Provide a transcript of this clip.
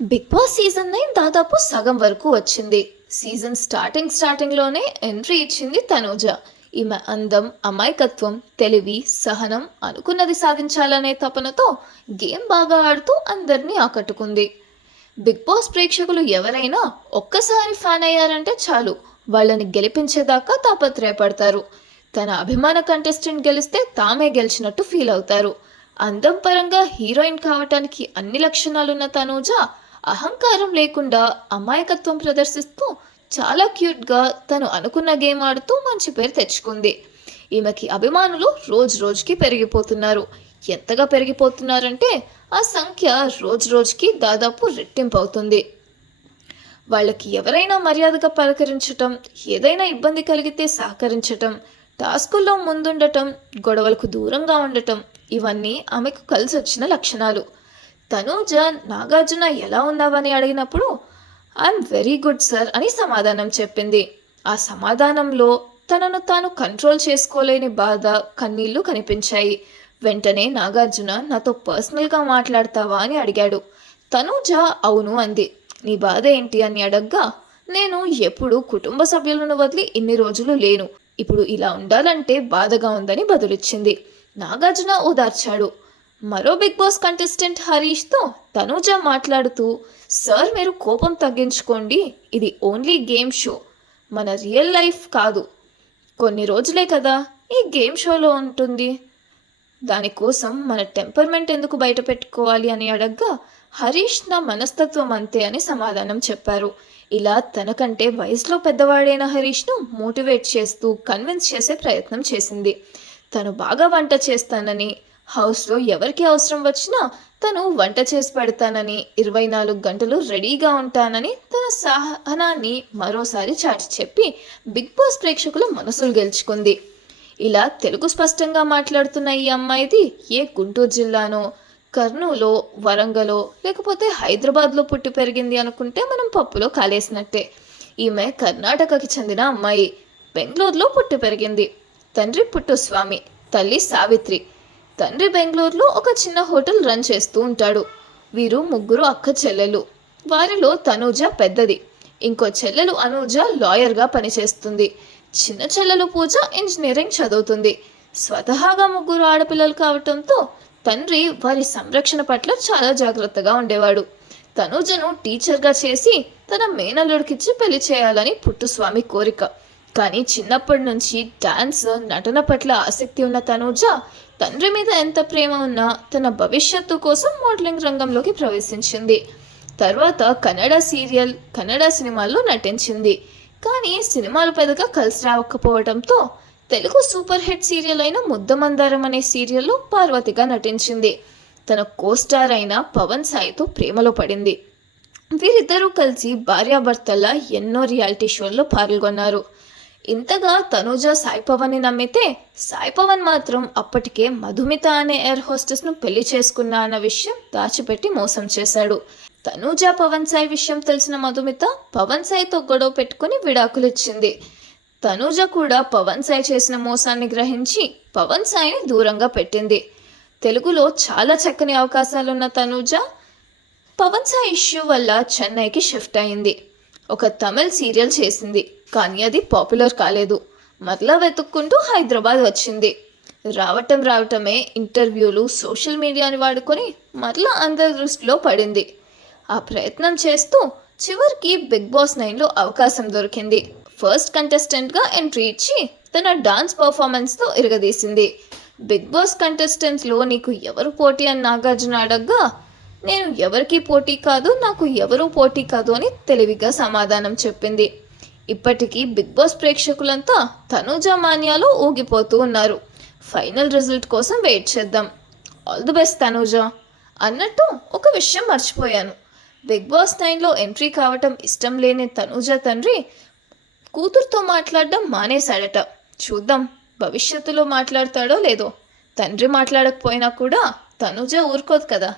Big boss season 9 దాదాపు సగం వరకు వచ్చింది. సీజన్ స్టార్టింగ్లోనే ఎంట్రీ ఇచ్చింది తనూజ. ఈమె అందం, అమాయకత్వం, తెలివి, సహనం, అనుకున్నది సాధించాలనే తపనతో గేమ్ బాగా ఆడుతూ అందరినీ ఆకట్టుకుంది. బిగ్ బాస్ ప్రేక్షకులు ఎవరైనా ఒక్కసారి ఫ్యాన్ అయ్యారంటే చాలు, వాళ్ళని గెలిపించేదాకా తాపత్రయపడతారు. తన అభిమాన కంటెస్టెంట్ గెలిస్తే తామే గెలిచినట్టు ఫీల్ అవుతారు. అందం పరంగా హీరోయిన్ కావటానికి అన్ని లక్షణాలున్న తనూజ అహంకారం లేకుండా అమాయకత్వం ప్రదర్శిస్తూ చాలా క్యూట్గా తను అనుకున్న గేమ్ ఆడుతూ మంచి పేరు తెచ్చుకుంది. ఈమెకి అభిమానులు రోజు రోజుకి పెరిగిపోతున్నారు. ఎంతగా పెరిగిపోతున్నారంటే ఆ సంఖ్య రోజు రోజుకి దాదాపు రెట్టింపు అవుతుంది. వాళ్ళకి ఎవరైనా మర్యాదగా పలకరించటం, ఏదైనా ఇబ్బంది కలిగితే సహకరించటం, టాస్కుల్లో ముందుండటం, గొడవలకు దూరంగా ఉండటం, ఇవన్నీ ఆమెకు కలిసి వచ్చిన లక్షణాలు. తనూజ నాగార్జున ఎలా ఉన్నావని అడిగినప్పుడు ఐఎమ్ వెరీ గుడ్ సార్ అని సమాధానం చెప్పింది. ఆ సమాధానంలో తనను తాను కంట్రోల్ చేసుకోలేని బాధ, కన్నీళ్లు కనిపించాయి. వెంటనే నాగార్జున నాతో పర్సనల్గా మాట్లాడతావా అని అడిగాడు. తనూజ అవును అంది. నీ బాధ ఏంటి అని అడగ్గా, నేను ఎప్పుడు కుటుంబ సభ్యులను వదిలి ఇన్ని రోజులు లేను, ఇప్పుడు ఇలా ఉండాలంటే బాధగా ఉందని బదులిచ్చింది. నాగార్జున ఓదార్చాడు. మరో బిగ్ బాస్ కంటెస్టెంట్ హరీష్తో తనూజ మాట్లాడుతూ, సార్ మీరు కోపం తగ్గించుకోండి, ఇది ఓన్లీ గేమ్ షో, మన రియల్ లైఫ్ కాదు, కొన్ని రోజులే కదా ఈ గేమ్ షోలో ఉంటుంది, దానికోసం మన టెంపర్మెంట్ ఎందుకు బయట పెట్టుకోవాలి అని అడగ్గా, హరీష్ నా మనస్తత్వం అంతే అని సమాధానం చెప్పారు. ఇలా తనకంటే వయసులో పెద్దవాడైన హరీష్ను మోటివేట్ చేస్తూ కన్విన్స్ చేసే ప్రయత్నం చేసింది. తను బాగా వంట చేస్తానని, హౌస్లో ఎవరికి అవసరం వచ్చినా తను వంట చేసి పెడతానని, 24 గంటలు రెడీగా ఉంటానని తన సహనాన్ని మరోసారి చాటి చెప్పి బిగ్ బాస్ ప్రేక్షకుల మనసులు గెలుచుకుంది. ఇలా తెలుగు స్పష్టంగా మాట్లాడుతున్న ఈ అమ్మాయిది ఏ గుంటూరు జిల్లానో, కర్నూలో, వరంగలో, లేకపోతే హైదరాబాద్లో పుట్టి పెరిగింది అనుకుంటే మనం పప్పులో కాలేసినట్టే. ఈమె కర్ణాటకకి చెందిన అమ్మాయి. బెంగళూరులో పుట్టి పెరిగింది. తండ్రి పుట్టుస్వామి, తల్లి సావిత్రి. తండ్రి బెంగళూరులో ఒక చిన్న హోటల్ రన్ చేస్తూ ఉంటాడు. వీరు ముగ్గురు అక్క చెల్లెలు. వారిలో తనూజ పెద్దది. ఇంకో చెల్లెలు అనూజ లాయర్గా పనిచేస్తుంది. చిన్న చెల్లెలు పూజ ఇంజనీరింగ్ చదువుతుంది. స్వతహాగా ముగ్గురు ఆడపిల్లలు కావటంతో తండ్రి వారి సంరక్షణ పట్ల చాలా జాగ్రత్తగా ఉండేవాడు. తనూజను టీచర్గా చేసి తన మేనల్లుడికిచ్చి పెళ్లి చేయాలని పుట్టుస్వామి కోరిక. కానీ చిన్నప్పటి నుంచి డాన్స్, నటన పట్ల ఆసక్తి ఉన్న తనూజ తండ్రి మీద ఎంత ప్రేమ ఉన్నా తన భవిష్యత్తు కోసం మోడలింగ్ రంగంలోకి ప్రవేశించింది. తర్వాత కన్నడ సినిమాల్లో నటించింది. కానీ సినిమాలు పెద్దగా కలిసి రాకపోవడంతో తెలుగు సూపర్ హిట్ సీరియల్ అయిన ముద్దమందారం అనే సీరియల్లో పార్వతిగా నటించింది. తన కోస్టార్ అయిన పవన్ సాయితో ప్రేమలో పడింది. వీరిద్దరూ కలిసి భార్యాభర్తల్లా ఎన్నో రియాలిటీ షోల్లో పాల్గొన్నారు. ఇంతగా తనూజ సాయి పవన్ని నమ్మితే, సాయి పవన్ మాత్రం అప్పటికే మధుమిత అనే ఎయిర్ హోస్టెస్ను పెళ్లి చేసుకున్నా అన్న విషయం దాచిపెట్టి మోసం చేశాడు. తనూజ పవన్ సాయి విషయం తెలిసిన మధుమిత పవన్ సాయితో గొడవ పెట్టుకుని విడాకులు ఇచ్చింది. తనూజ కూడా పవన్ సాయి చేసిన మోసాన్ని గ్రహించి పవన్ సాయిని దూరంగా పెట్టింది. తెలుగులో చాలా చక్కని అవకాశాలున్న తనూజ పవన్ సాయి ఇష్యూ వల్ల చెన్నైకి షిఫ్ట్ అయింది. ఒక తమిళ్ సీరియల్ చేసింది, కానీ అది పాపులర్ కాలేదు. మరలా వెతుక్కుంటూ హైదరాబాద్ వచ్చింది. రావటమే ఇంటర్వ్యూలు, సోషల్ మీడియాని వాడుకొని మరలా అందరి దృష్టిలో పడింది. ఆ ప్రయత్నం చేస్తూ చివరికి బిగ్ బాస్ 9లో అవకాశం దొరికింది. ఫస్ట్ కంటెస్టెంట్గా ఎంట్రీ ఇచ్చి తన డాన్స్ పర్ఫార్మెన్స్తో ఇరగదీసింది. బిగ్ బాస్ కంటెస్టెంట్స్లో నీకు ఎవరు పోటీ అని నాగార్జున అడగ్గా, నేను ఎవరికి పోటీ కాదు, నాకు ఎవరూ పోటీ కాదు అని తెలివిగా సమాధానం చెప్పింది. ఇప్పటికీ బిగ్ బాస్ ప్రేక్షకులంతా తనూజ మాన్యాలో ఊగిపోతూ ఉన్నారు. ఫైనల్ రిజల్ట్ కోసం వెయిట్ చేద్దాం. All the best Tanuja. అన్నట్టు ఒక విషయం మర్చిపోయాను. బిగ్ బాస్ 9లో ఎంట్రీ కావటం ఇష్టం లేని తనూజ తండ్రి కూతురుతో మాట్లాడడం మానేశాడట. చూద్దాం భవిష్యత్తులో మాట్లాడతాడో లేదో. తండ్రి మాట్లాడకపోయినా కూడా తనూజ ఊరుకోదు కదా.